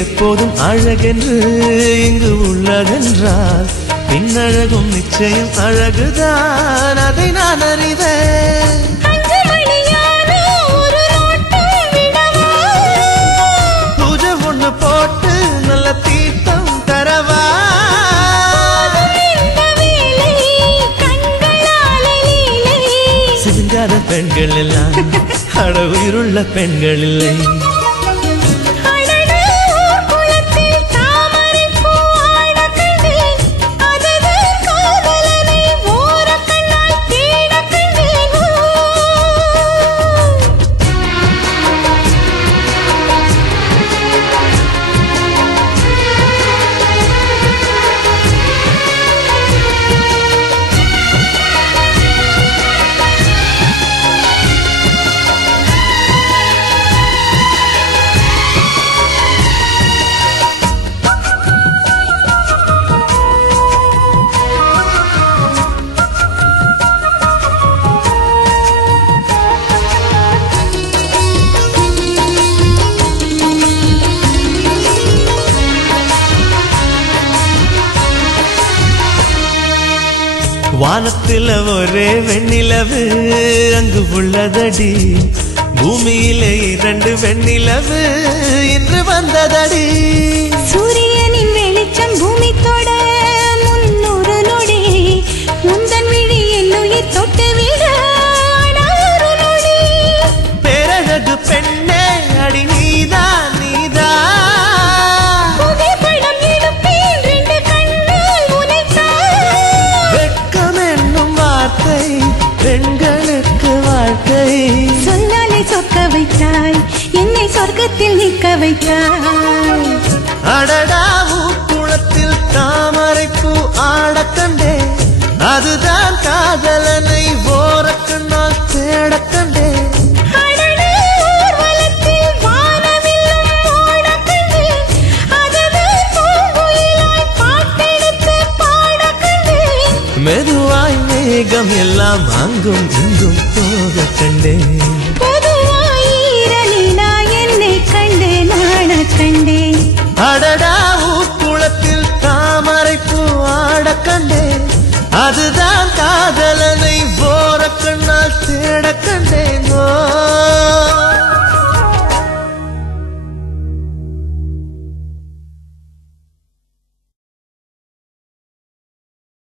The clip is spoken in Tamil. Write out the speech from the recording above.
எப்போதும் அழகென்று இங்கு உள்ளதென்றால் பின்னழகும் நிச்சயம் அழகுதான், அதை நான் அறிவேன். பூஜை ஒண்ணு போட்டு நல்ல தீர்த்தம் தரவா? சிங்கார பெண்கள் எல்லாம் அட உயிருள்ள பெண்கள் இல்லை. வானத்தில் ஒரே வெண்ணிலவு அங்கு உள்ளதடி, பூமியிலே 2 வெண்ணிலவு இன்று வந்ததடி. சூரியனின் வெளிச்சம் பூமி தொட 300 நொடி, முந்தன் விழி என் உயிர் தொட்டு விட ஒரு நொடி. பேரழகு பெண்ணே அடி நீதான் நீதான், பெண்களுக்கு வாழ்க்கை சொன்னாலே சொக்க வைத்தாய், என்னை சொர்க்கத்தில் நிற்க வைத்தாய். அடடா ஊக்குளத்தில் தாமரைப்பூ ஆடக்கண்டே, அதுதான் காதலனை ஓரக்கண்ணால் தேடக்கண்டே. மெதுவாய் மேகம் எல்லாம் அங்கும் இங்கும் போக கண்டேன். என்னை கண்டே நாண கண்டேன். அடடா ஊக்குளத்தில் தாமரைப்பூ ஆட கண்டேன், அதுதான் காதலனை ஓர கண்ணால் தேட கண்டேன்.